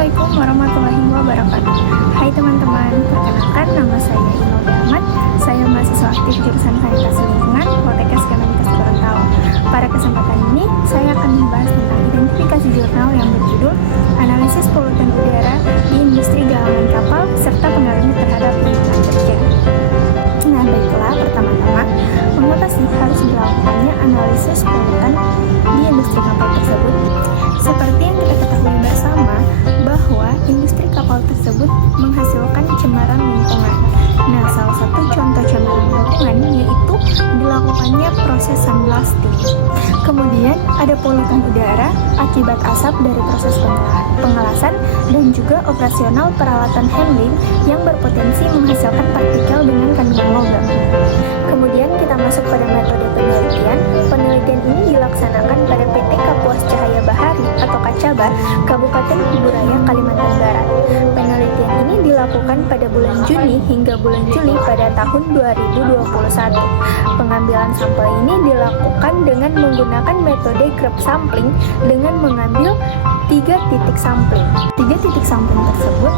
Assalamualaikum warahmatullahi wabarakatuh. Hai teman-teman, perkenalkan nama saya Inul Ahmad. Saya mahasiswa aktif jurusan Varietas Lingkungan Poltekkes Kemenkes Gorontalo. Pada kesempatan ini, saya akan membahas tentang identifikasi jurnal yang berjudul Analisis Polutan Udara di Industri Galangan Kapal serta Pengaruhnya Terhadap Lingkungan Kerja. Nah, baiklah, pertama-tama, mengapa sih harus dilakukannya analisis polutan di industri kapal tersebut? Seperti yang kita ketahui bersama, bahwa industri kapal tersebut menghasilkan cemaran lingkungan. Nah, salah satu contoh cemaran lingkungan yaitu dilakukannya proses sandblasting. Kemudian ada polutan udara akibat asap dari proses pengelasan dan juga operasional peralatan handling yang berpotensi menghasilkan partikel dengan kandungan logam. Kemudian kita masuk pada metode penelitian. Penelitian ini dilaksanakan pada PT Kapuas Cahaya Bahari atau Kacaba, Kabupaten Kuburaya, Kalimantan Barat. Penelitian ini dilakukan pada bulan Juni hingga bulan Juli pada tahun 2021. Pengambilan sampel ini dilakukan dengan menggunakan metode crop sampling dengan mengambil 3 titik sampling. 3 titik sampling tersebut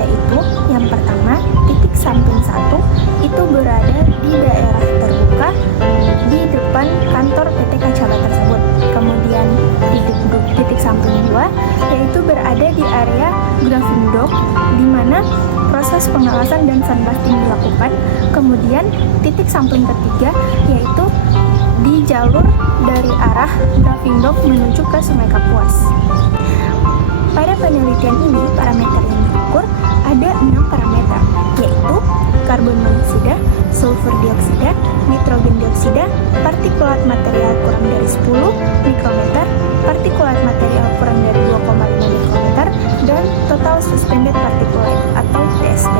yaitu yang pertama, titik sampling 1 itu berada di daerah terbuka di depan kantor PT Kacaba tersebut. Kemudian titik sampling 2 yaitu berada di area graving dock di mana proses pengelasan dan sandblasting dilakukan. Kemudian titik sampling ketiga yaitu di jalur dari arah graving dock menuju ke Sungai Kapuas. Pada penelitian ini, parameter yang diukur ada 6 parameter, yaitu karbon monoksida, sulfur dioksida, nitrogen dioksida, partikulat material kurang dari 10 mikrometer, partikulat material kurang dari 2,5 mikrometer, dan total suspended particulate atau TSP.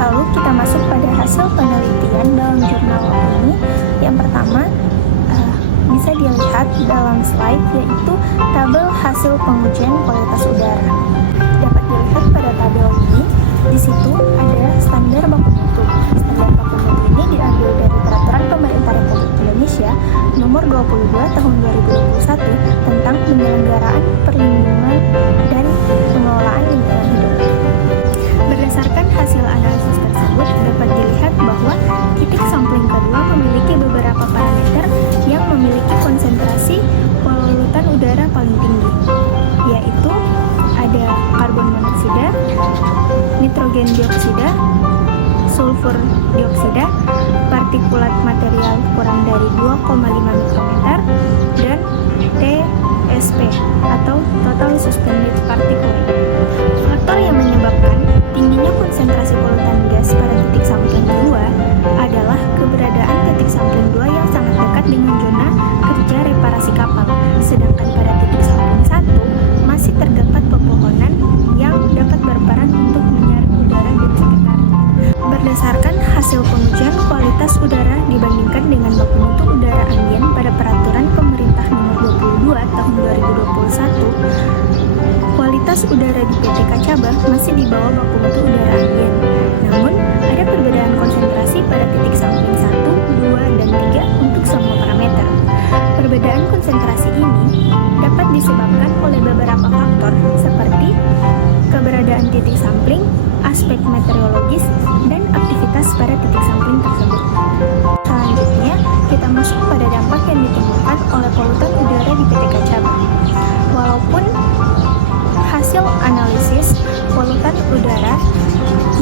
Lalu kita masuk pada hasil penelitian dalam jurnal ini. Yang pertama, bisa dilihat dalam slide, yaitu tabel hasil pengujian kualitas udara. Dapat dilihat pada tabel ini, di situ ada standar baku mutu. Standar baku mutu ini diambil dari Peraturan Pemerintah Republik Indonesia Nomor 22 Tahun 2021 tentang penyelenggaraan perlindungan dan pengelolaan lingkungan hidup. Berdasarkan hasil analisis tersebut, dapat dilihat bahwa titik sampling kedua memiliki beberapa parameter yang memiliki konsentrasi polutan udara paling tinggi, yaitu ada karbon monoksida, nitrogen dioksida, sulfur dioksida, partikulat material kurang dari 2,5 mikrometer, dan TSP atau total suspended particulate. Faktor yang menyebabkan tingginya konsentrasi polutan gas pada titik sampling 2 adalah keberadaan titik sampling 2 yang sangat dekat dengan zona kerja reparasi kapal, sedangkan pada titik sampling 1 masih terdapat pepohonan yang dapat berperan untuk menyaring udara di sekitarnya. Berdasarkan hasil pengujian kualitas udara dibandingkan dengan baku mutu udara ambien pada Peraturan Pemerintah Nomor 22 Tahun 2021, kualitas udara di PT Kacaba masih di bawah baku mutu udara ambien. Namun, ada perbedaan konsentrasi pada titik sampling 1, 2, dan 3 untuk semua parameter. Perbedaan konsentrasi ini dapat disebabkan oleh beberapa faktor seperti keberadaan titik sampling, aspek meteorologis, dan aktivitas pada titik sampling tersebut. Selanjutnya, kita masuk pada dampak yang ditimbulkan oleh polutan udara di PT Kacaba. Walaupun hasil analisis polutan udara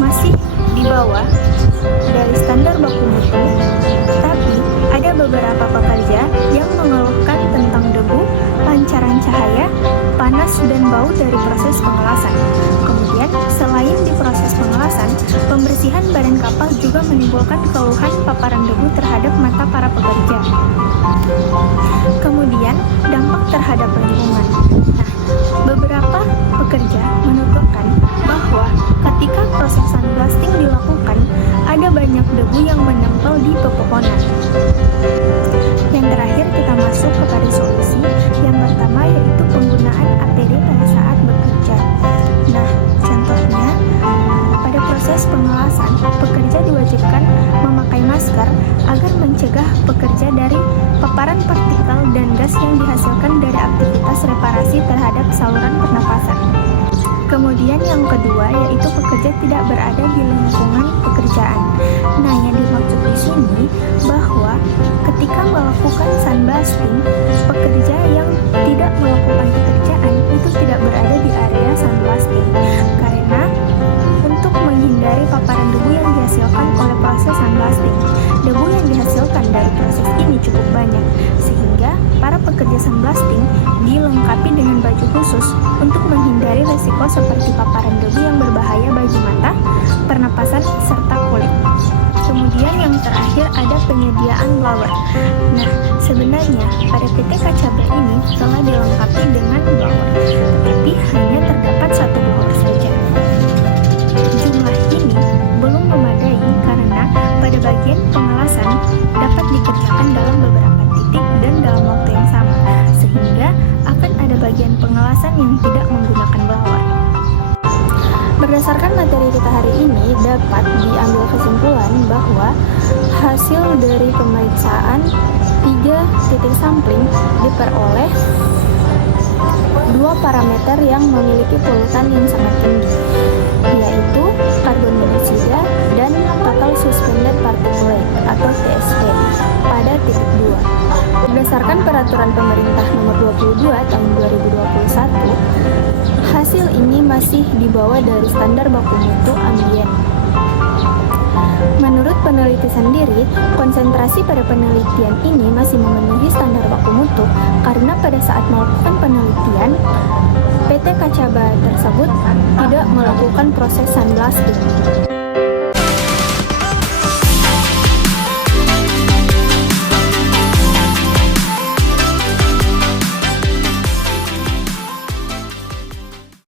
masih di bawah dari standar baku mutu, tapi ada beberapa pekerja yang mengeluhkan tentang debu, pancaran cahaya, panas, dan bau dari proses pengelasan. Kemudian, selain di proses pengelasan, pembersihan badan kapal juga menimbulkan keluhan paparan debu terhadap mata para pekerja. Kemudian, dampak terhadap lingkungan. Nah, beberapa pekerja menuturkan bahwa ketika proses sandblasting dilakukan, ada banyak debu yang menempel di pepohonan. Yang terakhir, kita masuk kepada solusi. Yang pertama yaitu penggunaan APD pada saat bekerja. Nah, contohnya pada proses pengelasan, pekerja diwajibkan memakai masker agar mencegah pekerja dari paparan partikel dan gas yang dihasilkan dari aktivitas reparasi terhadap saluran pernapasan. Kemudian Kemudian yang kedua yaitu pekerja tidak berada di lingkungan pekerjaan. Nah, yang dimaksud di sini bahwa ketika melakukan sandblasting, pekerja yang tidak melakukan pekerjaan itu tidak berada di area sandblasting karena untuk menghindari paparan debu yang dihasilkan oleh proses sandblasting. Debu yang dihasilkan dari proses ini cukup banyak, sehingga para pekerja sandblasting dilengkapi dengan baju khusus untuk menghindari resiko seperti paparan debu yang berbahaya bagi mata, pernapasan, serta kulit. Kemudian yang terakhir ada penyediaan blower. Nah, sebenarnya pada PT KCB ini telah dilengkapi dengan blower, tapi hanya terdapat satu blower saja. Jumlah ini belum memadai karena pada bagian pengelasan dapat dikerjakan dalam beberapa titik dan dalam waktu yang sama, sehingga akan ada bagian pengelasan yang tidak menggunakan blower. Berdasarkan materi kita hari ini, dapat diambil kesimpulan bahwa hasil dari pemeriksaan 3 titik sampling diperoleh 2 parameter yang memiliki polutan yang sangat tinggi, yaitu karbon monoksida dan total suspended particulate atau TSP pada titik 2. Berdasarkan peraturan pemerintah nomor 22 tahun 2021, hasil ini masih di bawah dari standar baku mutu ambien. Menurut peneliti sendiri, konsentrasi pada penelitian ini masih memenuhi standar baku mutu karena pada saat melakukan penelitian, PT Kacaba tersebut tidak melakukan proses sandblasting.